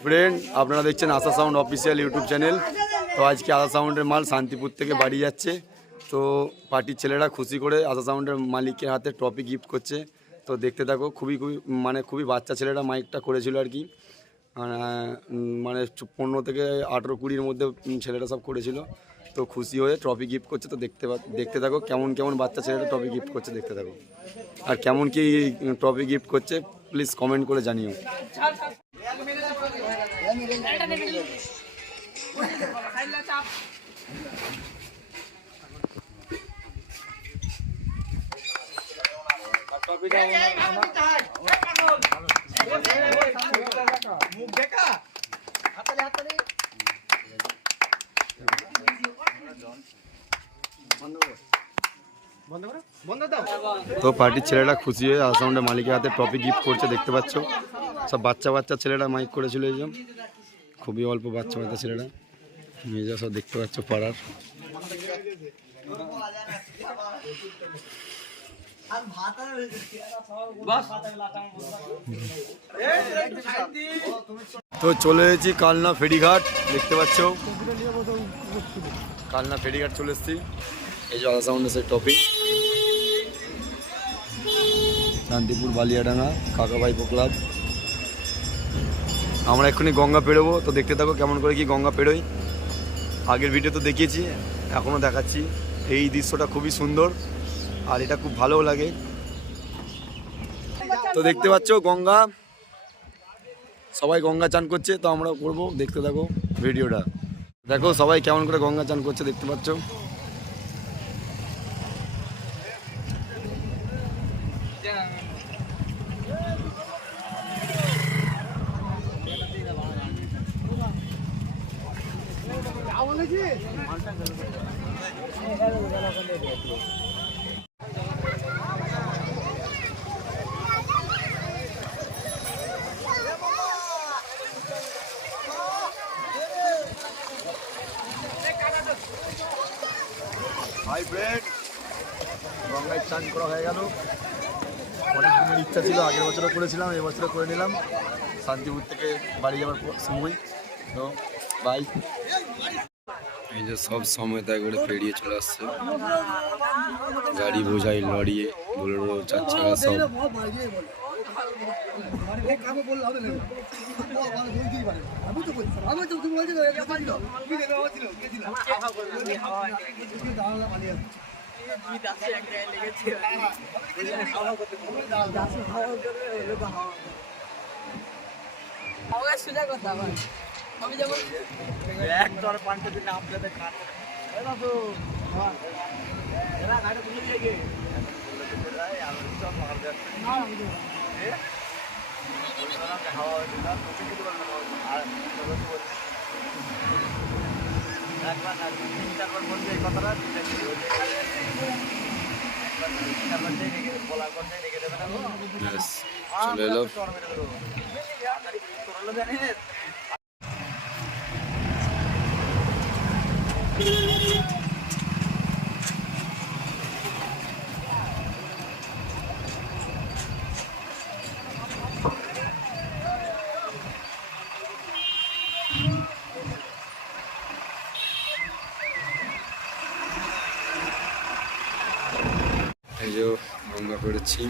Friend, আপনারা দেখছেন আশা sound official YouTube channel. তো আজকে আশা সাউন্ডের মাল শান্তিপুর থেকে বাড়ি যাচ্ছে। তো পার্টির ছেলেরা খুশি করে আশা সাউন্ডের মালিকের হাতে ট্রফি গিফট করছে। তো দেখতে থাকো। খুবই বাচ্চা ছেলেরা মাইকটা করেছিল আর কি, মানে 15 থেকে 18-20-র মধ্যে ছেলেরা সব করেছিল। তো খুশি হয়ে ট্রফি গিফট করছে। তো দেখতে থাকো কেমন বাচ্চা ছেলেরা ট্রফি গিফট করছে, দেখতে থাকো। আর কেমন কি ট্রফি গিফট করছে প্লিজ কমেন্ট করে জানিও। তো পার্টির ছেলেরা খুশি হয়ে আশা সাউন্ডের মালিকের হাতে ট্রফি গিফট করছে, দেখতে পাচ্ছ। সব বাচ্চা ছেলেরা মাইক করেছিল, এই যে খুবই অল্প বাচ্চা ছেলেরা, নিজে সব দেখতে পাচ্ছ পাড়ার। তো চলে এসেছি কালনা ফেরিঘাট, দেখতে পাচ্ছ। কালনা ফেরিঘাট চলে এসেছি। এই যে আশা সাউন্ডের সেই ট্রফি, শান্তিপুর বালিয়াডাঙ্গা কাকাভাইপো ক্লাব। আমরা এক্ষুনি গঙ্গা পেরোবো। তো দেখতে থাকো কেমন করে কি গঙ্গা পেরোই। আগের ভিডিও তো দেখিয়েছি, এখনও দেখাচ্ছি। এই দৃশ্যটা খুবই সুন্দর আর এটা খুব ভালোও লাগে। তো দেখতে পাচ্ছ গঙ্গা, সবাই গঙ্গা চান করছে, তো আমরা করবো। দেখতে থাকো ভিডিওটা। দেখো সবাই কেমন করে গঙ্গা চান করছে, দেখতে পাচ্ছ। হাই ফ্রেন্ড, গঙ্গায় চান করা হয়ে গেল। অনেক দিনের ইচ্ছা ছিল, আগের বছরও করেছিলাম, এবছরও করে নিলাম শান্তিপুর থেকে বাড়ি যাওয়ার সময়। তো বাই। এই যে সব সময় তাই করে পেরিয়ে চলে আসছে গাড়ি বোঝাই, লরি, বোলেরো, 4 চাকা সব। সোজা কথা ভাই, আমি যেমন একটার পাঁচটা দিন আপনাদের কাজ তো এরা গাড়ি তুলে দিয়ে গিয়ে হাওয়া একবার না 3-4 বলছে এই কথাটা বলার পর রেখে দেবে না। চলে এলো। এই যে গঙ্গা পেরেছি।